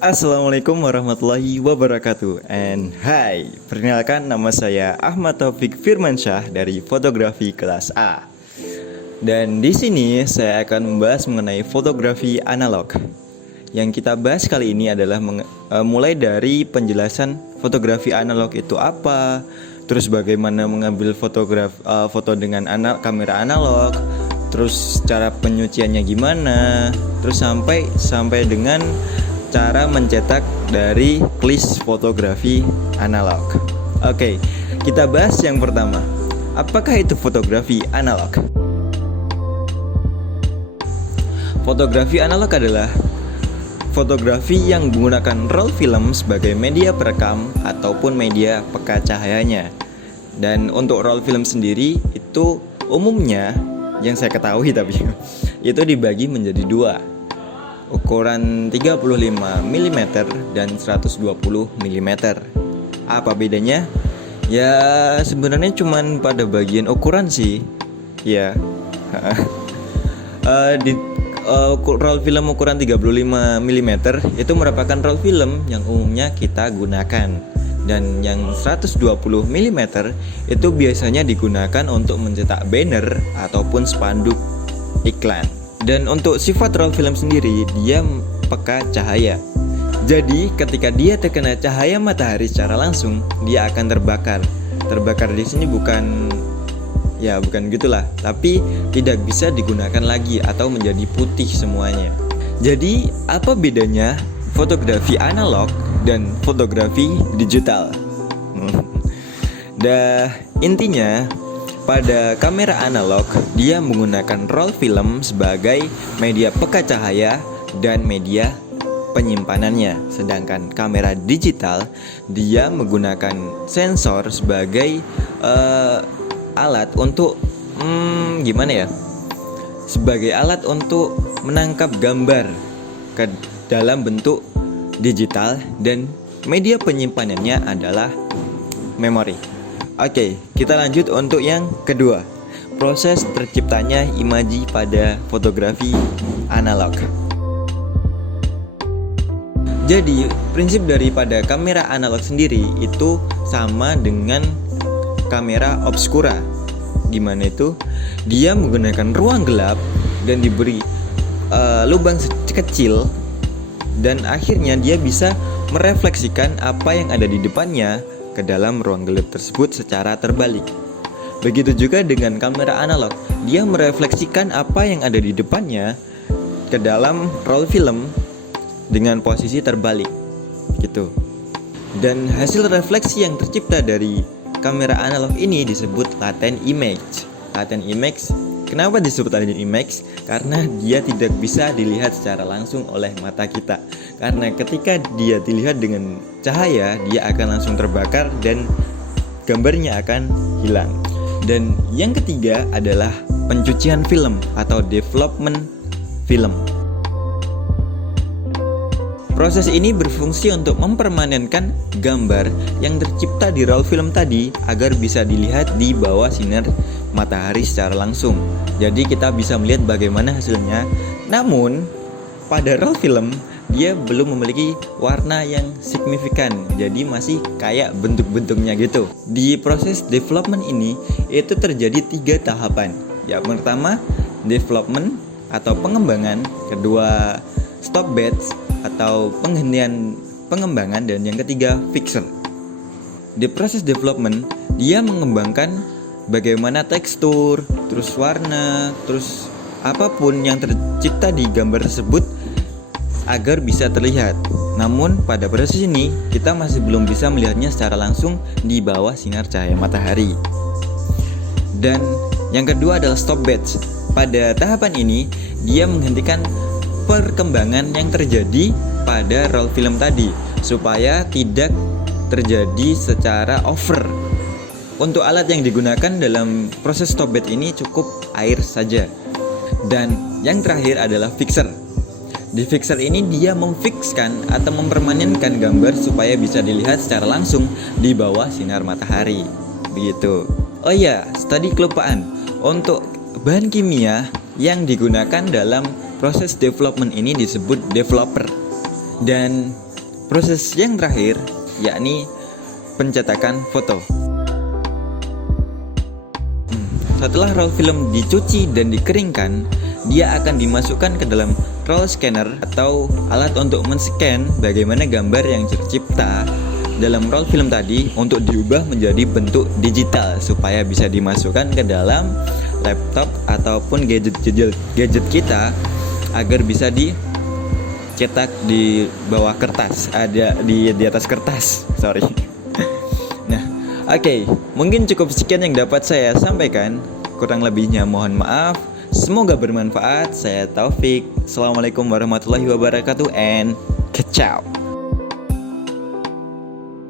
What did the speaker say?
Assalamualaikum warahmatullahi wabarakatuh. And hai, perkenalkan nama saya Ahmad Taufik Firmansyah dari Fotografi Kelas A. Dan di sini saya akan membahas mengenai fotografi analog. Yang kita bahas kali ini adalah mulai dari penjelasan fotografi analog itu apa, terus bagaimana mengambil foto dengan kamera analog, terus cara penyuciannya gimana, terus sampai dengan cara mencetak dari list fotografi analog. Oke, kita bahas yang pertama. Apakah itu fotografi analog? Fotografi analog adalah fotografi yang menggunakan roll film sebagai media perekam ataupun media pekat cahayanya. Dan untuk roll film sendiri itu umumnya yang saya ketahui itu dibagi menjadi dua, ukuran 35 mm dan 120 mm. Apa bedanya? Ya sebenarnya cuman pada bagian ukuran sih. Ya. Roll film ukuran 35 mm itu merupakan roll film yang umumnya kita gunakan. Dan yang 120 mm itu biasanya digunakan untuk mencetak banner ataupun spanduk iklan. Dan untuk sifat roll film sendiri, dia peka cahaya. Jadi ketika dia terkena cahaya matahari secara langsung, dia akan terbakar. Terbakar di sini bukan gitulah, tapi tidak bisa digunakan lagi atau menjadi putih semuanya. Jadi apa bedanya fotografi analog dan fotografi digital? Intinya pada kamera analog dia menggunakan roll film sebagai media pekat cahaya dan media penyimpanannya. Sedangkan kamera digital dia menggunakan sensor sebagai alat untuk sebagai alat untuk menangkap gambar ke dalam bentuk digital dan media penyimpanannya adalah memori. Oke, kita lanjut untuk yang kedua. Proses terciptanya imaji pada fotografi analog. Jadi, prinsip daripada kamera analog sendiri itu sama dengan kamera obscura. Gimana itu? Dia menggunakan ruang gelap dan diberi lubang kecil, dan akhirnya dia bisa merefleksikan apa yang ada di depannya ke dalam ruang gelap tersebut secara terbalik. Begitu juga dengan kamera analog, dia merefleksikan apa yang ada di depannya ke dalam roll film dengan posisi terbalik gitu. Dan hasil refleksi yang tercipta dari kamera analog ini disebut latent image. Latent image, kenapa disebut latent image? Karena dia tidak bisa dilihat secara langsung oleh mata kita. Karena ketika dia dilihat dengan cahaya, dia akan langsung terbakar dan gambarnya akan hilang. Dan yang ketiga adalah pencucian film atau development film. Proses ini berfungsi untuk mempermanenkan gambar yang tercipta di roll film tadi agar bisa dilihat di bawah sinar matahari secara langsung. Jadi kita bisa melihat bagaimana hasilnya. Namun pada roll film dia belum memiliki warna yang signifikan, jadi masih kayak bentuk-bentuknya gitu. Di proses development ini itu terjadi 3 tahapan. Yang pertama development atau pengembangan, kedua stop batch atau penghentian pengembangan, dan yang ketiga fixer. Di proses development dia mengembangkan bagaimana tekstur, terus warna, terus apapun yang tercipta di gambar tersebut agar bisa terlihat. Namun pada proses ini kita masih belum bisa melihatnya secara langsung di bawah sinar cahaya matahari. Dan yang kedua adalah stop batch. Pada tahapan ini dia menghentikan perkembangan yang terjadi pada roll film tadi supaya tidak terjadi secara over. Untuk alat yang digunakan dalam proses stop batch ini cukup air saja. Dan yang terakhir adalah fixer. Di fixer ini dia memfixkan atau mempermanenkan gambar supaya bisa dilihat secara langsung di bawah sinar matahari. Begitu. Oh iya, tadi kelupaan. Untuk bahan kimia yang digunakan dalam proses development ini disebut developer. Dan proses yang terakhir yakni pencetakan foto. Setelah roll film dicuci dan dikeringkan, dia akan dimasukkan ke dalam roll scanner atau alat untuk men-scan bagaimana gambar yang tercipta dalam roll film tadi untuk diubah menjadi bentuk digital supaya bisa dimasukkan ke dalam laptop ataupun gadget kita agar bisa dicetak di bawah kertas, ada di atas kertas. Sorry. Oke, mungkin cukup sekian yang dapat saya sampaikan. Kurang lebihnya mohon maaf. Semoga bermanfaat. Saya Taufik. Assalamualaikum warahmatullahi wabarakatuh and ciao.